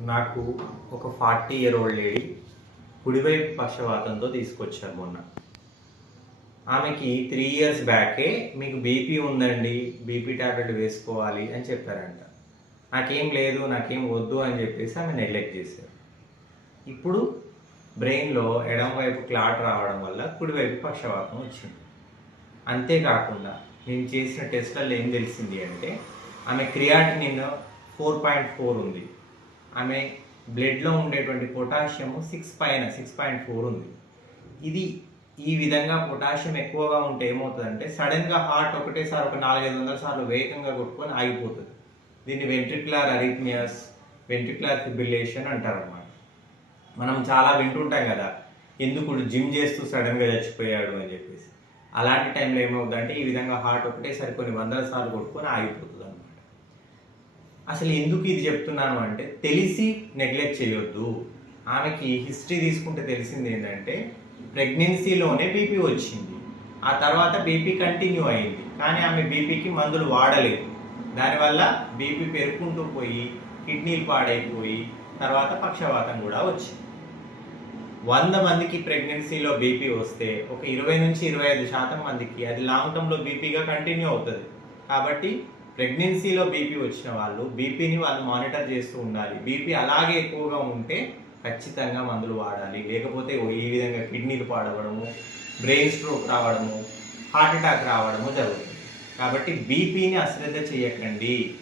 నాకు ఒక forty year old lady కుడివైపు పక్షవాతంతో తీసుకొచ్చారు మొన్న. ఆమెకి త్రీ ఇయర్స్ బ్యాకే మీకు బీపీ ఉందండి బీపీ టాబ్లెట్ వేసుకోవాలి అని చెప్పారంట. నాకేం లేదు నాకేం వద్దు అని చెప్పేసి ఆమె నెగ్లెక్ట్ చేశారు. ఇప్పుడు బ్రెయిన్లో ఎడమ వైపు క్లాట్ రావడం వల్ల కుడివైపు పక్షవాతం వచ్చింది. అంతేకాకుండా నేను చేసిన టెస్ట్లలో ఏం తెలిసింది అంటే ఆమె క్రియాటినిన్ ఫోర్ పాయింట్ ఫోర్ ఉంది. ఆమె బ్లడ్లో ఉండేటువంటి పొటాషియం సిక్స్ పైన సిక్స్ పాయింట్ ఫోర్ ఉంది. ఇది ఈ విధంగా పొటాషియం ఎక్కువగా ఉంటే ఏమవుతుందంటే సడన్గా హార్ట్ ఒకటేసారి ఒక నాలుగైదు వందల సార్లు వేగంగా కొట్టుకొని ఆగిపోతుంది. దీన్ని వెంట్రిక్యులర్ అరిథ్మియస్ వెంట్రిక్యులర్ ఫిబ్రిలేషన్ అంటారు అన్నమాట మనం చాలా వింటుంటాం కదా ఎందుకు జిమ్ చేస్తూ సడన్గా చచ్చిపోయాడు అని చెప్పేసి. అలాంటి టైంలో ఏమవుతుందంటే ఈ విధంగా హార్ట్ ఒకటేసారి కొన్ని వందల సార్లు కొట్టుకొని ఆగిపోతుంది అనమాట అసలు ఎందుకు ఇది చెప్తున్నాను అంటే తెలిసి నెగ్లెక్ట్ చేయొద్దు. ఆమెకి హిస్టరీ తీసుకుంటే తెలిసింది ఏంటంటే ప్రెగ్నెన్సీలోనే బీపీ వచ్చింది. ఆ తర్వాత బీపీ కంటిన్యూ అయింది. కానీ ఆమె బీపీకి మందులు వాడలేదు. దానివల్ల బీపీ పెరుక్కుంటూ పోయి కిడ్నీలు పాడైపోయి తర్వాత పక్షవాతం కూడా వచ్చింది. వంద మందికి ప్రెగ్నెన్సీలో బీపీ వస్తే ఒక ఇరవై నుంచి ఇరవై ఐదు శాతం మందికి అది లాంగ్ టర్మ్లో బీపీగా కంటిన్యూ అవుతుంది. కాబట్టి ప్రెగ్నెన్సీలో బీపీ వచ్చిన వాళ్ళు బీపీని వాళ్ళు మానిటర్ చేస్తూ ఉండాలి. బీపీ అలాగే ఎక్కువగా ఉంటే ఖచ్చితంగా మందులు వాడాలి. లేకపోతే ఈ విధంగా కిడ్నీలు పాడవడము బ్రెయిన్ స్ట్రోక్ రావడము హార్ట్ అటాక్ రావడము జరుగుతుంది. కాబట్టి బీపీని అశ్రద్ధ చేయకండి.